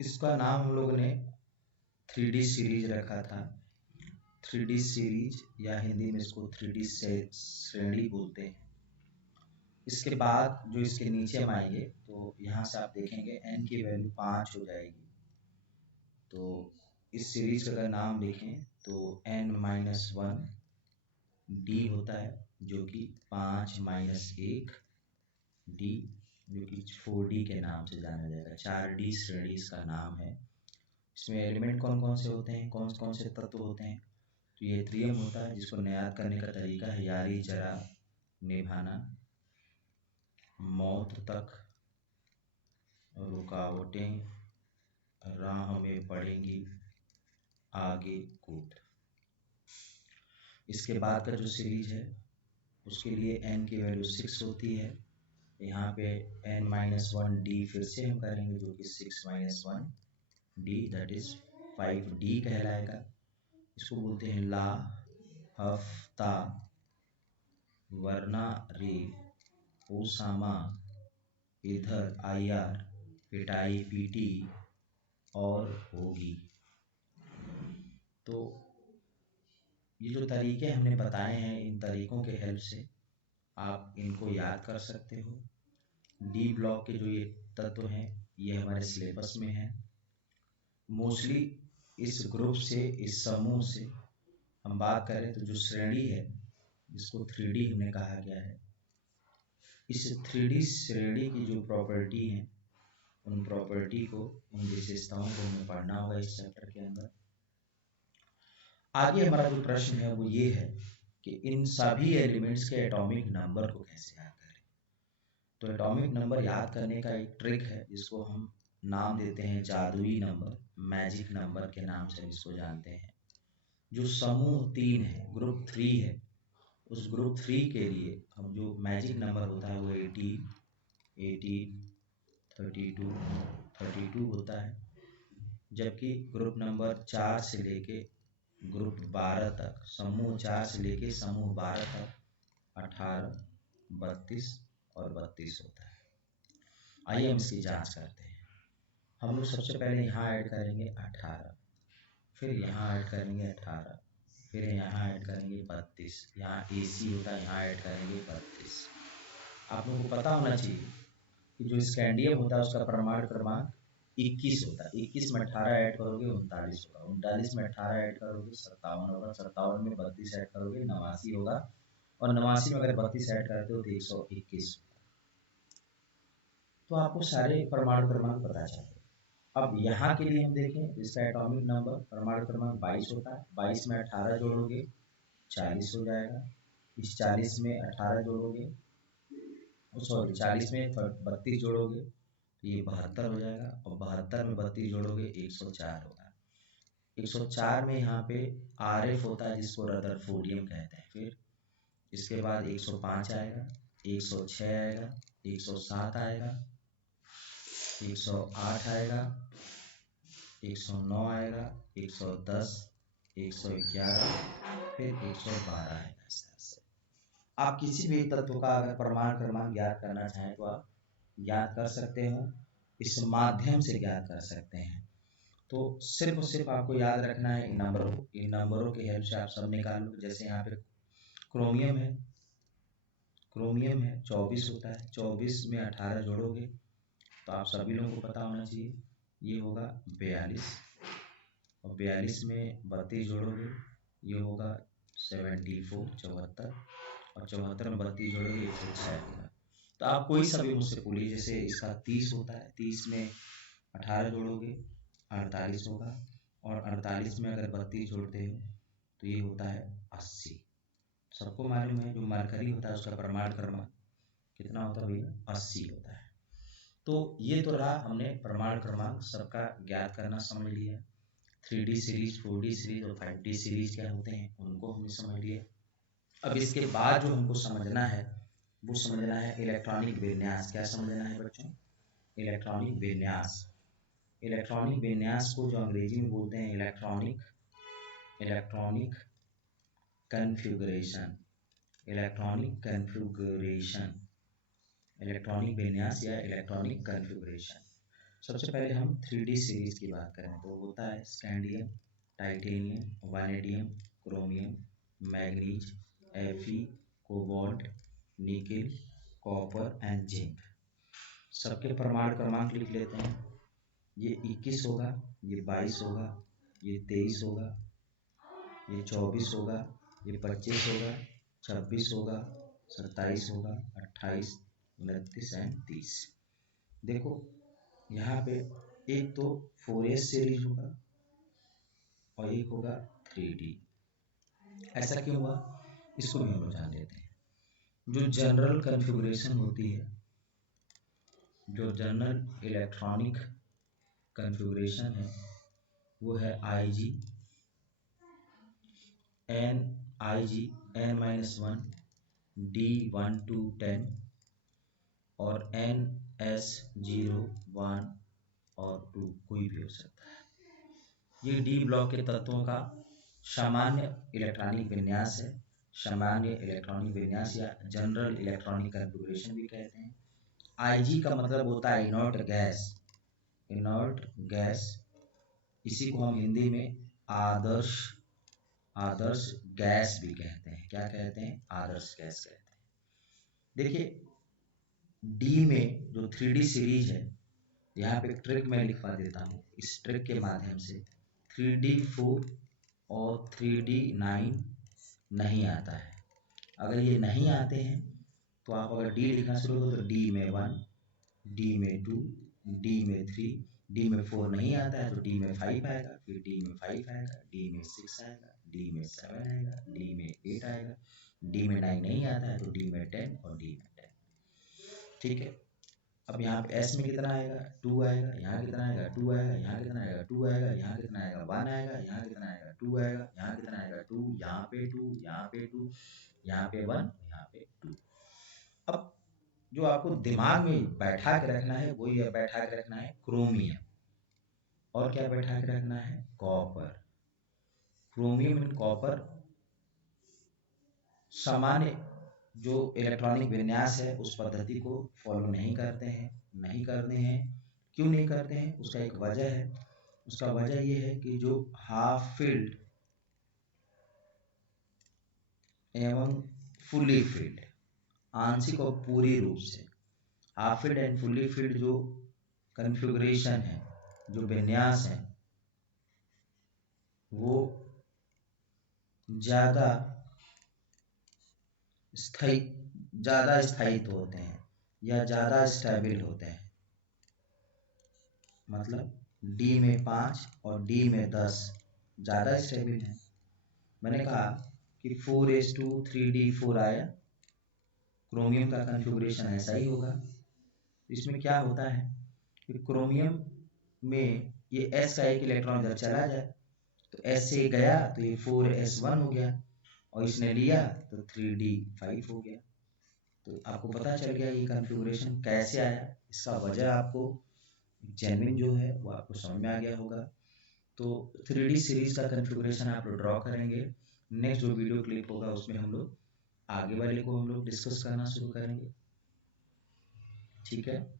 इसका नाम हम लोगों ने 3D सीरीज रखा था। 3D सीरीज या हिंदी में इसको 3D श्रेणी बोलते हैं। इसके बाद जो इसके नीचे हम आएंगे तो यहाँ से आप देखेंगे n की वैल्यू 5 हो जाएगी। तो इस सीरीज का अगर नाम लिखें तो n-1 d होता है, जो कि 5-1 d, जो कि 4D के नाम से जाना जाएगा। 4D श्रेणी इसका नाम है। इसमें एलिमेंट कौन कौन से होते हैं, कौन कौन से तत्व होते हैं? तो ये त्रियम होता है, जिसको याद करने का तरीका है यारी जरा निभाना, मौत तक, रुकावटें राह में पड़ेंगी, आगे कूद। इसके बाद का जो सीरीज है उसके लिए n की वैल्यू 6 होती है। यहाँ पे n-1 d फिर से हम करेंगे, जो कि 6-1 d दैट इज 5d कहलाएगा। इसको बोलते हैं ला हफ्ता वरना रे ओसामा, इधर IR पिटाई पीटी और होगी। तो ये जो तरीके हमने बताए हैं, इन तरीकों के हेल्प से आप इनको याद कर सकते हो। डी ब्लॉक के जो ये तत्व हैं ये हमारे सिलेबस में है। मोस्टली इस ग्रुप से, इस समूह से हम बात करें तो जो श्रेणी है जिसको 3D हमने कहा गया है, इस 3D श्रेणी की जो प्रॉपर्टी है, उन प्रॉपर्टी को, उन विशेषताओं को हमें पढ़ना होगा इस चैप्टर के अंदर। आगे हमारा जो प्रश्न है वो ये है कि इन सभी एलिमेंट्स के एटॉमिक नंबर को कैसे याद करें। तो एटॉमिक नंबर याद करने का एक ट्रिक है जिसको हम नाम देते हैं जादुई नंबर, मैजिक नंबर के नाम से इसको जानते हैं। जो समूह 3 है, ग्रुप 3 है, उस ग्रुप 3 के लिए हम जो मैजिक नंबर होता है वो 18, 32 होता है। जबकि ग्रुप नंबर 4 से लेके ग्रुप 12 तक, समूह 4 से लेके समूह 12 तक 18, 32 और 32 होता है। आइए हम इसकी जांच करते हैं। हम लोग सबसे पहले यहाँ ऐड करेंगे 18, फिर यहाँ ऐड करेंगे 18, फिर यहाँ ऐड करेंगे 32, यहाँ AC होता है, यहाँ ऐड करेंगे 32। आप लोगों को पता होना चाहिए कि जो स्कैंडियम होता है उसका परमाणु क्रमांक 21 होता है। 21 में 18 ऐड करोगे 39 होगा, 39 में 18 ऐड करोगे 57 होगा, 57 में 32 ऐड करोगे 89 होगा, और 89 में अगर 32 ऐड करते हो तो 121। तो आपको सारे परमाणु क्रमांक पता चले। अब यहाँ के लिए हम देखें, इसका एटॉमिक नंबर परमाणु क्रमांक 22 होता है। 22 में 18 जोड़ोगे 40 हो जाएगा। इस 40 में 18 जोड़ोगे, सॉरी 40 में 32 जोड़ोगे तो ये 72 हो जाएगा, और 72 में 32 जोड़ोगे 104 होगा। 104 में यहाँ पे RF होता है जिसको रदरफोर्डियम कहते हैं। फिर इसके बाद 105 आएगा, 106 आएगा, 107 आएगा, 108 आएगा, 109 आएगा, 110, 111, फिर 112 आएगा। इस तरह से आप किसी भी तत्व का अगर परमाणु क्रमांक ज्ञात करना चाहें तो आप ज्ञात कर सकते हो, इस माध्यम से ज्ञात कर सकते हैं। तो सिर्फ और सिर्फ आपको याद रखना है इन नंबरों को। इन नंबरों की हेल्प से आप सब निकाल लो। जैसे यहाँ पे क्रोमियम है, 24 होता है। 24 में 18 जोड़ोगे तो आप सभी लोगों को पता होना चाहिए ये होगा 42, और 42 में 32 जोड़ोगे ये होगा 74, और 74 में 32 जोड़ोगे 106 होगा। तो आप कोई सा भी मुझसे पूछिए, जैसे इसका 30 होता है, 30 में 18 जोड़ोगे 48 होगा, और 48 में अगर 32 जोड़ते हो तो ये होता है 80। सबको मालूम है जो मरकरी होता है उसका परमाणु क्रमांक कितना होता है भैया, 80 होता है। तो ये तो रहा, हमने परमाणु क्रमांक सबका ज्ञात करना समझ लिया। 3D सीरीज, 4D सीरीज और 5D सीरीज क्या होते हैं उनको हमने समझ लिया। अब इसके बाद जो हमको समझना है वो समझना है इलेक्ट्रॉनिक विन्यास। क्या समझना है बच्चों? इलेक्ट्रॉनिक विन्यास। इलेक्ट्रॉनिक विन्यास को जो अंग्रेजी में बोलते हैं electronic configuration, electronic configuration, electronic विन्यास या इलेक्ट्रॉनिक कन्फिगुरेशन। सबसे पहले हम 3D सीरीज की बात करें तो होता है scandium, titanium, vanadium, chromium, manganese, F E, cobalt, nickel, copper and zinc. सबके परमाणु क्रमांक लिख लेते हैं। ये 21 होगा, ये 22 होगा, ये 23 होगा, ये 24 होगा, ये 25 होगा, 26 होगा, 27 होगा, 28, 29 एंड 30। देखो यहाँ पे एक तो 4S सीरीज होगा और एक होगा 3D। ऐसा क्यों हुआ, इसको भी हम लोग जान लेते हैं। जो जनरल कॉन्फ़िगरेशन होती है, जो जनरल इलेक्ट्रॉनिक कॉन्फ़िगरेशन है, वो है IG, n-1, D1 to 10 और NS0, 1 और 2 कोई भी हो सकता है। ये डी ब्लॉक के तत्वों का सामान्य इलेक्ट्रॉनिक विन्यास है। सामान्य इलेक्ट्रॉनिक विन्यास या जनरल इलेक्ट्रॉनिक कॉन्फ़िगरेशन भी कहते हैं। IG का मतलब होता है इनर्ट गैस। इनर्ट गैस, इसी को हम हिंदी में आदर्श गैस भी कहते हैं। क्या कहते हैं? आदर्श गैस कहते हैं। देखिए डी में जो 3D सीरीज है, यहाँ पे ट्रिक मैं लिखवा देता हूँ। इस ट्रिक के माध्यम से 3D4 और 3D9 नहीं आता है। अगर ये नहीं आते हैं तो आप अगर डी लिखना शुरू करो तो डी में 1, डी में 2, डी में 3, डी में 4 नहीं आता है तो डी में 5 आएगा, फिर डी में 5 आएगा, डी में 6 आएगा, डी में 7 आएगा, डी में 8 आएगा, डी में 9 नहीं आता है तो डी में 10 और डी में 10। ठीक है। अब यहाँ पे एस में कितना आएगा? 2 आएगा, यहाँ कितना आएगा? 2 आएगा, यहाँ कितना आएगा? 2 आएगा, यहाँ कितना आएगा? 1 आएगा, यहाँ कितना आएगा? 2 आएगा, यहाँ कितना आएगा? 2, यहाँ पे 2, यहाँ पे 2, यहाँ पे 1, यहाँ पे 2। अब जो आपको दिमाग में बैठा के रखना है वो ये बैठा के रखना है क्रोमियम, और क्या बैठा के रखना है? कॉपर। क्रोमियम एंड कॉपर सामान्य जो इलेक्ट्रॉनिक विन्यास है उस पद्धति को फॉलो नहीं करते हैं। क्यों नहीं करते हैं? उसका एक वजह है। उसका वजह ये है कि जो हाफ फील्ड एवं फुली फील्ड, आंशिक और पूरी रूप से, half field and fully field जो कॉन्फ़िगरेशन है, जो विन्यास है, वो ज़्यादा स्थायित्व होते हैं या ज़्यादा स्टेबल होते हैं। मतलब डी में 5 और डी में 10 ज़्यादा स्टेबल है। मैंने कहा कि 4s2 3d4 आया, क्रोमियम का कॉन्फ़िगरेशन ऐसा ही होगा। इसमें क्या होता है कि क्रोमियम में ये s का एक इलेक्ट्रॉन जब चला जाए तो s से गया तो ये 4s1 हो गया, और इसने लिया तो 3d5 हो गया। तो आपको पता चल गया ये कॉन्फ़िगरेशन कैसे आया। इसका वजह आपको जेन्युइन जो है वो आपको समझ में आ गया होगा। तो 3D सीरीज का कॉन्फ़िगरेशन आप लोग ड्रॉ करेंगे। नेक्स्ट जो वीडियो क्लिप होगा उसमें हम लोग आगे वाले को हम लोग डिस्कस करना शुरू करेंगे। ठीक है।